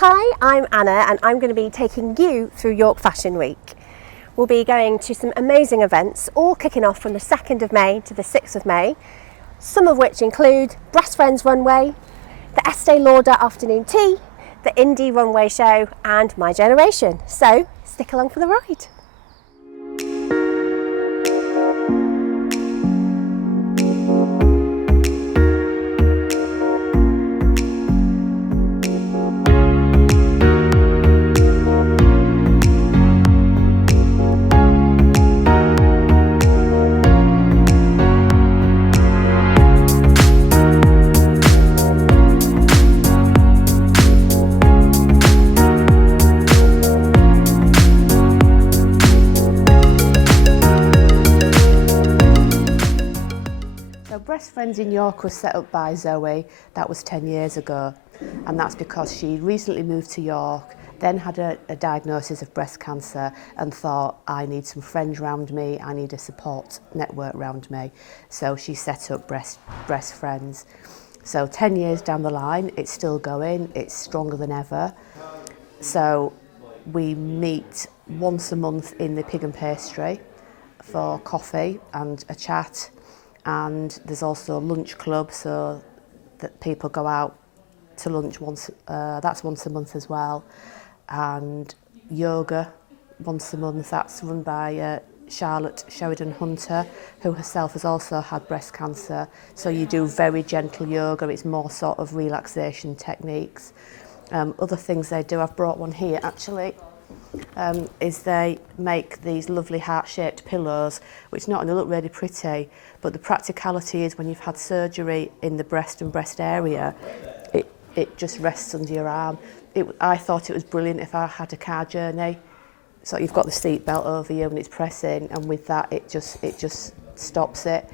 Hi, I'm Anna and I'm going to be taking you through York Fashion Week. We'll be going to some amazing events, all kicking off from the 2nd of May to the 6th of May, some of which include Breast Friends Runway, the Estee Lauder Afternoon Tea, the Indie Runway Show and My Generation. So stick along for the ride. Breast Friends in York was set up by Zoe. That was 10 years ago, and that's because she recently moved to York, then had a diagnosis of breast cancer and thought, I need some friends around me, I need a support network around me. So she set up Breast Friends. So 10 years down the line, it's still going, it's stronger than ever. So we meet once a month in the Pig and Pastry for coffee and a chat. And there's also a lunch club, so that people go out to lunch that's once a month as well. And yoga once a month, that's run by Charlotte Sheridan-Hunter, who herself has also had breast cancer. So you do very gentle yoga, it's more sort of relaxation techniques. Other things they do, I've brought one here actually, is they make these lovely heart-shaped pillows, which not only look really pretty, but the practicality is when you've had surgery in the breast and breast area, it just rests under your arm. I thought it was brilliant if I had a car journey. So you've got the seat belt over you and it's pressing, and with that it just stops it.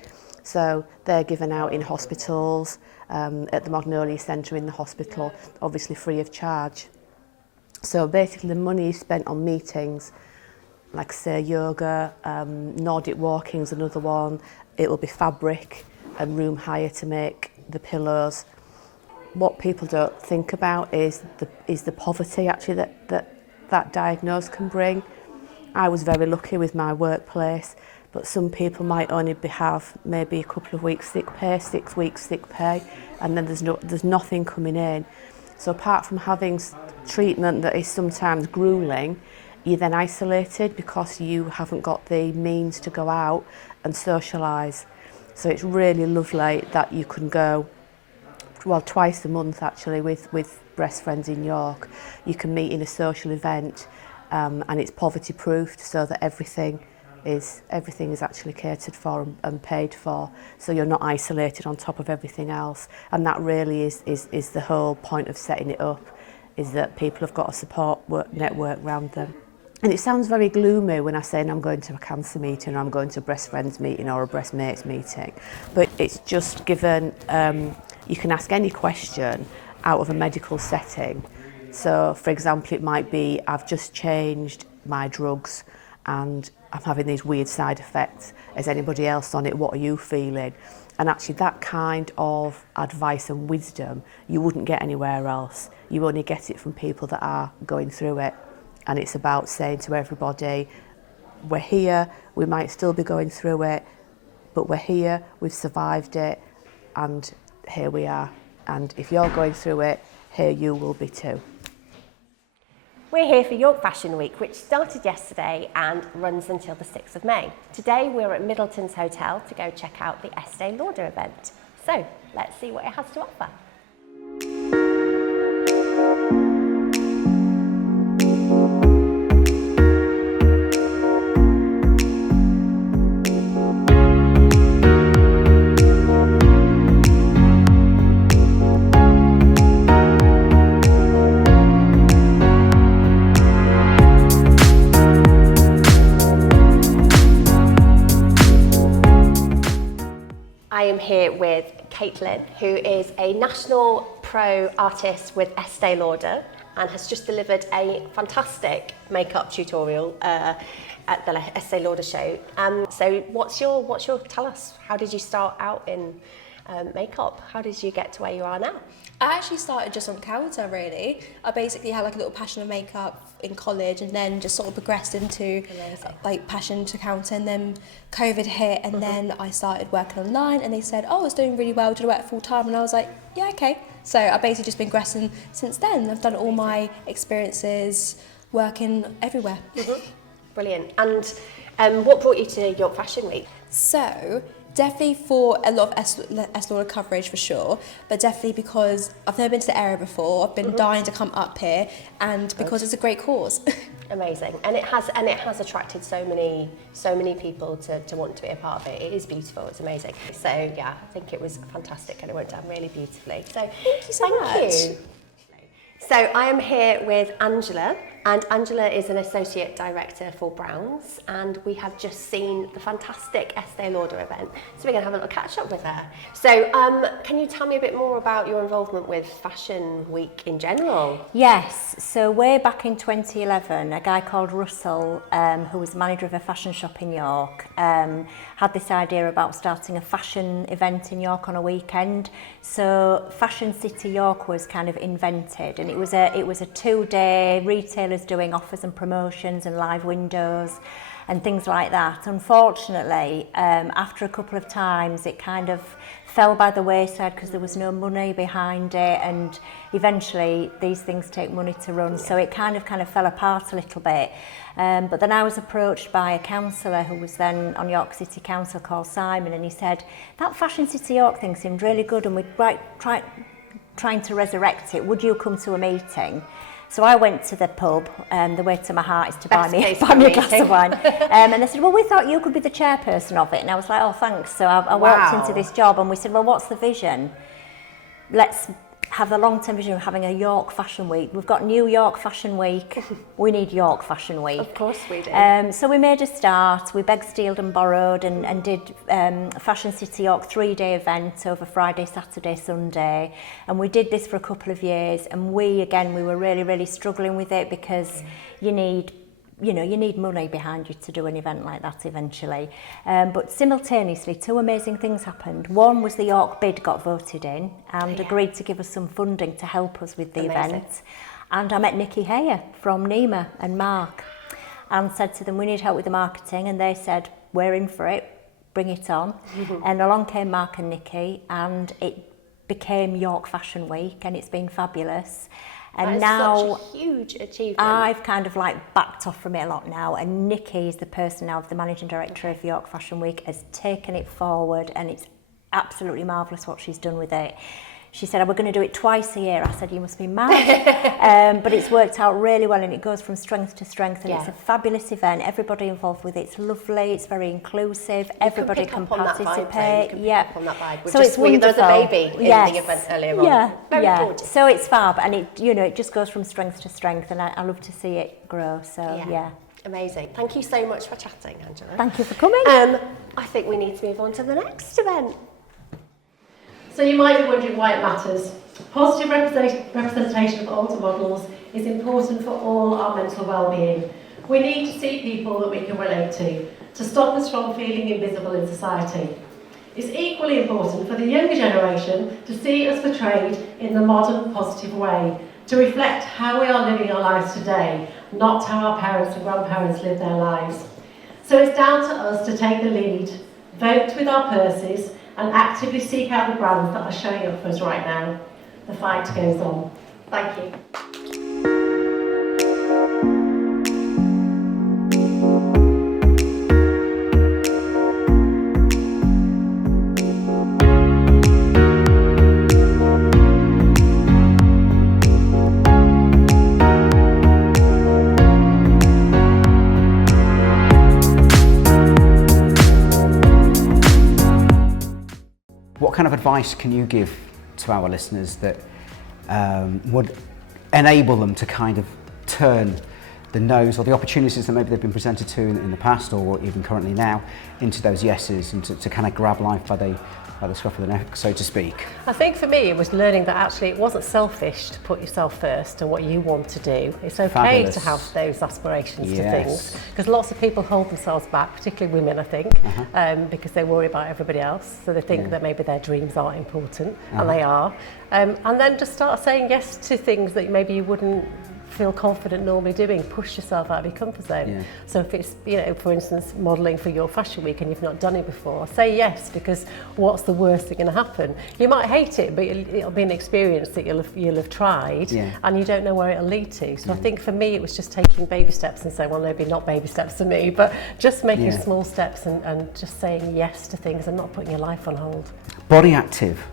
So they're given out in hospitals, at the Magnolia Centre in the hospital, obviously free of charge. So basically the money is spent on meetings, like say yoga, Nordic walking's another one. It will be fabric and room hire to make the pillows. What people don't think about is the poverty actually that diagnosis can bring. I was very lucky with my workplace, but some people might only have maybe a couple of weeks sick pay, 6 weeks sick pay, and then there's nothing coming in. So apart from having treatment that is sometimes gruelling, you're then isolated because you haven't got the means to go out and socialise. So it's really lovely that you can go, well, twice a month actually with Breast Friends in York. You can meet in a social event, and it's poverty proofed so that everything is actually catered for and paid for, so you're not isolated on top of everything else. And that really is the whole point of setting it up, is that people have got a support network around them. And it sounds very gloomy when I say I'm going to a cancer meeting or I'm going to a Breast Friends meeting or a Breast Mates meeting, but it's just given, you can ask any question out of a medical setting. So for example, it might be, I've just changed my drugs and I'm having these weird side effects. Is anybody else on it? What are you feeling? And actually that kind of advice and wisdom you wouldn't get anywhere else. You only get it from people that are going through it. And it's about saying to everybody, we're here, we might still be going through it, but we're here, we've survived it, and here we are. And if you're going through it, here you will be too. We're here for York Fashion Week, which started yesterday and runs until the 6th of May. Today we're at Middleton's Hotel to go check out the Estee Lauder event. So let's see what it has to offer. I am here with Caitlin, who is a national pro artist with Estee Lauder and has just delivered a fantastic makeup tutorial at the Estee Lauder show. So tell us, how did you start out in makeup. How did you get to where you are now? I actually started just on counter, really. I basically had like a little passion of makeup in college, and then just sort of progressed into like passion to counter, and then COVID hit, and then I started working online, and they said, oh, it's doing really well, do you work full time? And I was like, yeah, okay. So I've basically just been progressing since then. I've done all my experiences working everywhere. Brilliant. And what brought you to York Fashion Week? So definitely for a lot of Essilor coverage for sure, but definitely because I've never been to the area before. I've been dying to come up here, and because it's a great cause. Amazing, and it has attracted so many people to want to be a part of it. It is beautiful, it's amazing. So yeah, I think it was fantastic, and it went down really beautifully. So thank you so much. You. So I am here with Angela, and Angela is an Associate Director for Browns, and we have just seen the fantastic Estee Lauder event, so we're going to have a little catch up with her. So can you tell me a bit more about your involvement with Fashion Week in general? Yes, so way back in 2011, a guy called Russell, who was manager of a fashion shop in York, had this idea about starting a fashion event in York on a weekend. So Fashion City York was kind of invented, and it was a 2-day retailers doing offers and promotions and live windows and things like that. Unfortunately, after a couple of times, it kind of fell by the wayside because there was no money behind it, and eventually these things take money to run, so it kind of fell apart a little bit. But then I was approached by a councillor who was then on York City Council called Simon, and he said, that Fashion City York thing seemed really good, and we're trying to resurrect it. Would you come to a meeting? So I went to the pub, the way to my heart is to buy me a glass of wine. And they said, well, we thought you could be the chairperson of it. And I was like, oh, thanks. So I walked into this job, and we said, well, what's the vision? Let's have the long-term vision of having a York Fashion Week. We've got New York Fashion Week. We need York Fashion Week. Of course we do. So we made a start. We begged, stealed and borrowed, and did Fashion City York 3-day event over Friday, Saturday, Sunday. And we did this for a couple of years. And we were really, really struggling with it, because you need money behind you to do an event like that eventually. But simultaneously, 2 amazing things happened. One was the York bid got voted in and agreed to give us some funding to help us with the event. And I met Nikki Hayer from Nima and Mark, and said to them, we need help with the marketing. And they said, we're in for it, bring it on. And along came Mark and Nikki, and it became York Fashion Week, and it's been fabulous. And now such a huge achievement. I've kind of like backed off from it a lot now, and Nikki is the person now, the managing director of York Fashion Week, has taken it forward, and it's absolutely marvellous what she's done with it. She said, we're going to do it twice a year. I said, you must be mad. But it's worked out really well, and it goes from strength to strength, and it's a fabulous event. Everybody involved with it's lovely, it's very inclusive, everybody can participate. So it's wonderful. There's a baby in the event earlier on. Very gorgeous. So it's fab, and it just goes from strength to strength, and I love to see it grow. So Amazing. Thank you so much for chatting, Angela. Thank you for coming. I think we need to move on to the next event. So you might be wondering why it matters. Positive representation of older models is important for all our mental well-being. We need to see people that we can relate to stop us from feeling invisible in society. It's equally important for the younger generation to see us portrayed in the modern, positive way, to reflect how we are living our lives today, not how our parents and grandparents lived their lives. So it's down to us to take the lead, vote with our purses, and actively seek out the brands that are showing up for us right now. The fight goes on. Thank you. What kind of advice can you give to our listeners that would enable them to kind of turn the no's or the opportunities that maybe they've been presented to in the past or even currently now into those yeses, and to kind of grab life by the scruff of the neck, so to speak? I think for me it was learning that actually it wasn't selfish to put yourself first and what you want to do. It's okay Fabulous. to have those aspirations to Yes. things, because lots of people hold themselves back, particularly women, I think, because they worry about everybody else, so they think that maybe their dreams aren't important, and they are. And then just start saying yes to things that maybe you wouldn't feel confident normally doing. Push yourself out of your comfort zone. Yeah. So if it's, you know, for instance, modelling for York Fashion Week and you've not done it before, say yes, because what's the worst that's going to happen? You might hate it, but it'll be an experience that you'll have tried, and you don't know where it'll lead to. So I think for me it was just taking baby steps and saying, well, maybe not baby steps for me, but just making small steps and just saying yes to things and not putting your life on hold. Body active.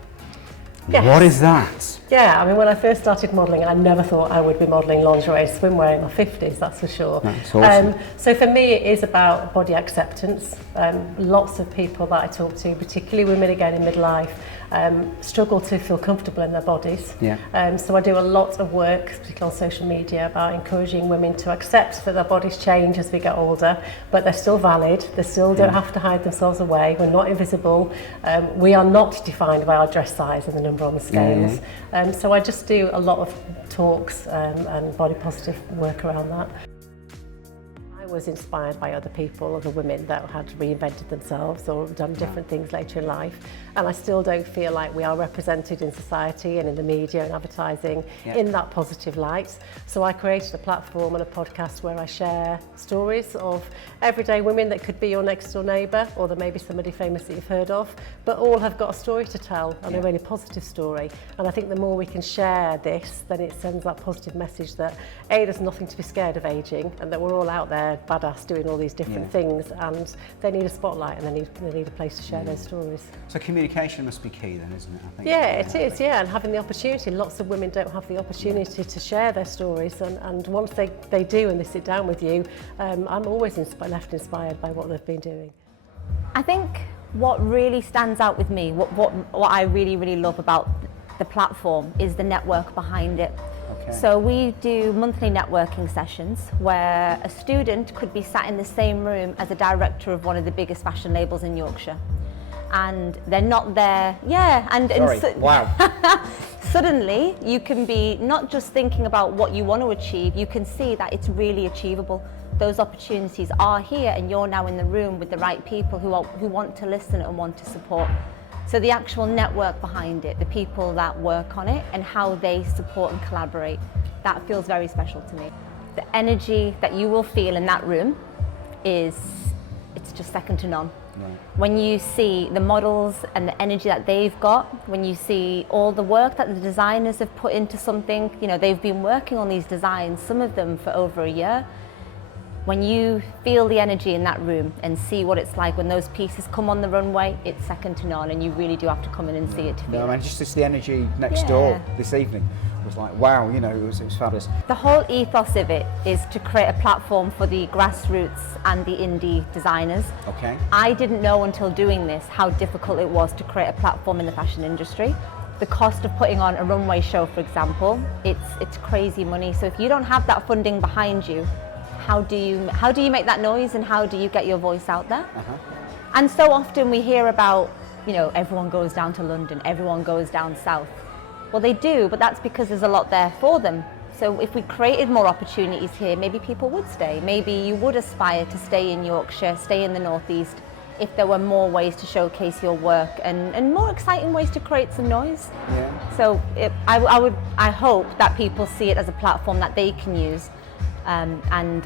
Yes. What is that? Yeah, I mean, when I first started modelling, I never thought I would be modelling lingerie and swimwear in my 50s, that's for sure. That's awesome. So for me, it is about body acceptance. Lots of people that I talk to, particularly women again in midlife, struggle to feel comfortable in their bodies. Yeah. So I do a lot of work, particularly on social media, about encouraging women to accept that their bodies change as we get older, but they're still valid. They still don't have to hide themselves away. We're not invisible. We are not defined by our dress size and the number on the scales. So I just do a lot of talks and body positive work around that. I was inspired by other people, other women that had reinvented themselves or done different things later in life, and I still don't feel like we are represented in society and in the media and advertising in that positive light. So I created a platform and a podcast where I share stories of everyday women that could be your next door neighbour, or there may be somebody famous that you've heard of, but all have got a story to tell, and a really positive story. And I think the more we can share this, then it sends that positive message that there's nothing to be scared of ageing, and that we're all out there badass doing all these different things, and they need a spotlight and they need a place to share their stories. So communication must be key then, isn't it? I think. Yeah, it is, and having the opportunity. Lots of women don't have the opportunity to share their stories, and once they do and they sit down with you, I'm always left inspired by what they've been doing. I think what really stands out with me, what I really, really love about the platform is the network behind it. Okay. So we do monthly networking sessions where a student could be sat in the same room as a director of one of the biggest fashion labels in Yorkshire. And they're not there, Wow. Suddenly you can be not just thinking about what you want to achieve, you can see that it's really achievable. Those opportunities are here, and you're now in the room with the right people who want to listen and want to support. So the actual network behind it, the people that work on it and how they support and collaborate, that feels very special to me. The energy that you will feel in that room it's just second to none. Right. When you see the models and the energy that they've got, when you see all the work that the designers have put into something, you know, they've been working on these designs, some of them for over a year. When you feel the energy in that room and see what it's like when those pieces come on the runway, it's second to none, and you really do have to come in and see it to feel No, I mean, just the energy next door this evening was like, wow, you know, it was fabulous. The whole ethos of it is to create a platform for the grassroots and the indie designers. Okay. I didn't know until doing this how difficult it was to create a platform in the fashion industry. The cost of putting on a runway show, for example, it's crazy money. So if you don't have that funding behind you, how do you make that noise, and how do you get your voice out there? And so often we hear about, you know, everyone goes down to London, everyone goes down south. Well, they do, but that's because there's a lot there for them. So if we created more opportunities here, maybe people would stay. Maybe you would aspire to stay in Yorkshire, stay in the northeast, if there were more ways to showcase your work and more exciting ways to create some noise. Yeah. So I hope that people see it as a platform that they can use, and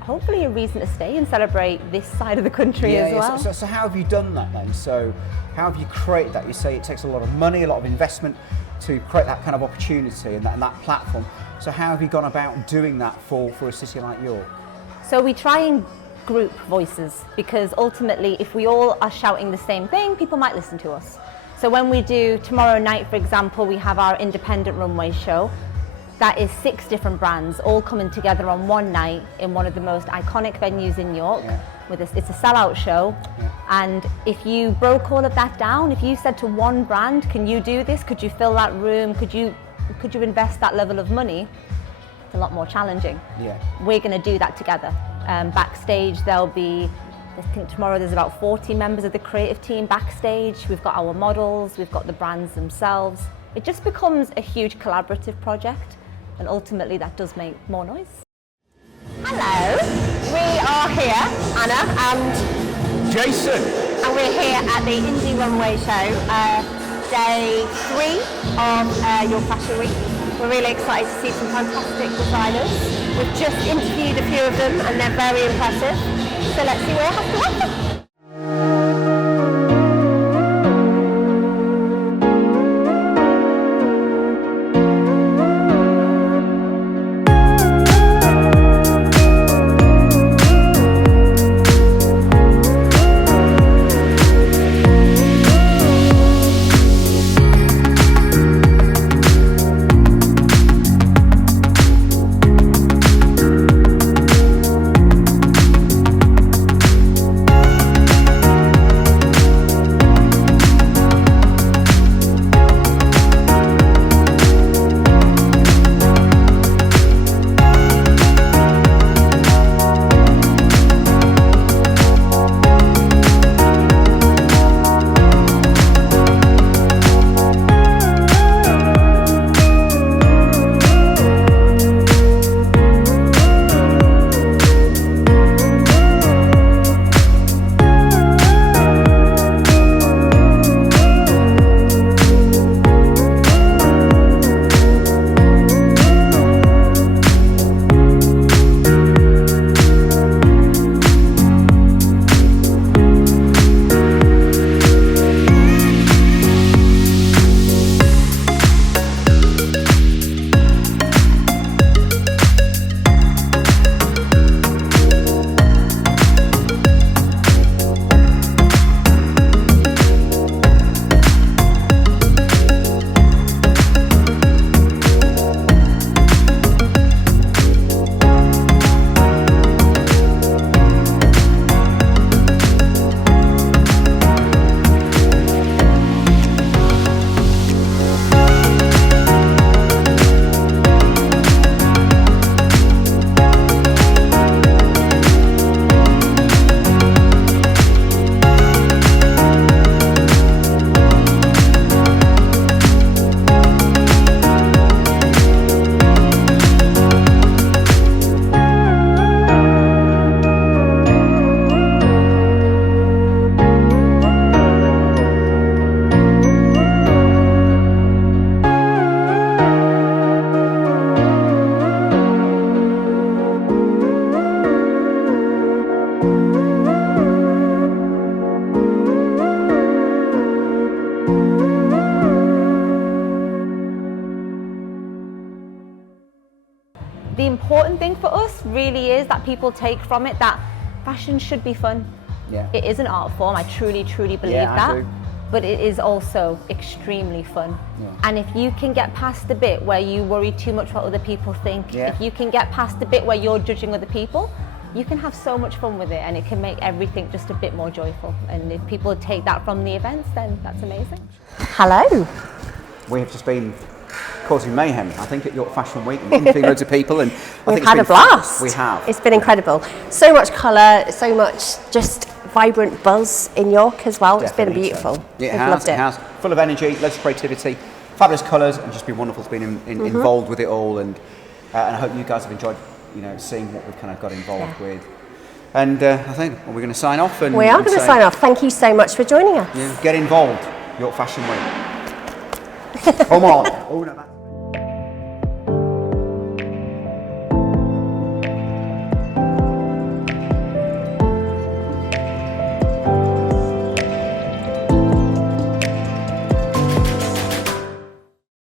hopefully a reason to stay and celebrate this side of the country as well. So how have you done that then? So how have you created that? You say it takes a lot of money, a lot of investment to create that kind of opportunity and that platform. So how have you gone about doing that for a city like York? So we try and group voices, because ultimately if we all are shouting the same thing, people might listen to us. So when we do tomorrow night, for example, we have our independent runway show. That is 6 different brands all coming together on one night in one of the most iconic venues in York. It's a sellout show. And if you broke all of that down, if you said to one brand, can you do this? Could you fill that room? Could you invest that level of money? it's a lot more challenging. Yeah. We're going to do that together. Backstage, there'll be, I think tomorrow there's about 40 members of the creative team backstage. We've got our models, we've got the brands themselves. It just becomes a huge collaborative project, and ultimately that does make more noise. Hello, we are here, Anna and Jason. And we're here at the Indie Runway Show, day 3 of York Fashion Week. We're really excited to see some fantastic designers. We've just interviewed a few of them and they're very impressive. So let's see what they have to offer. The important thing for us really is that people take from it that fashion should be fun. Yeah. It is an art form, I truly believe that. I do. But it is also extremely fun. Yeah. And if you can get past the bit where you worry too much what other people think, Yeah. if you can get past the bit where you're judging other people, you can have so much fun with it and it can make everything just a bit more joyful. And if people take that from the events, then that's amazing. Hello. We have just been causing mayhem, I think, at York Fashion Week, and interviewing loads of people, and I We've think had a it's been fun. blast. We have. It's been incredible. So much colour, so much just vibrant buzz in York as well. It's been Definitely beautiful. so. We've It has, loved it has. Full of energy, loads of creativity, fabulous colours, and just been wonderful to be involved with it all. And I hope you guys have enjoyed, seeing what we've kind of got involved with. And I think we're going to sign off. And We are going to sign off. Thank you so much for joining us. Yeah, get involved, York Fashion Week. Come on. Oh, no,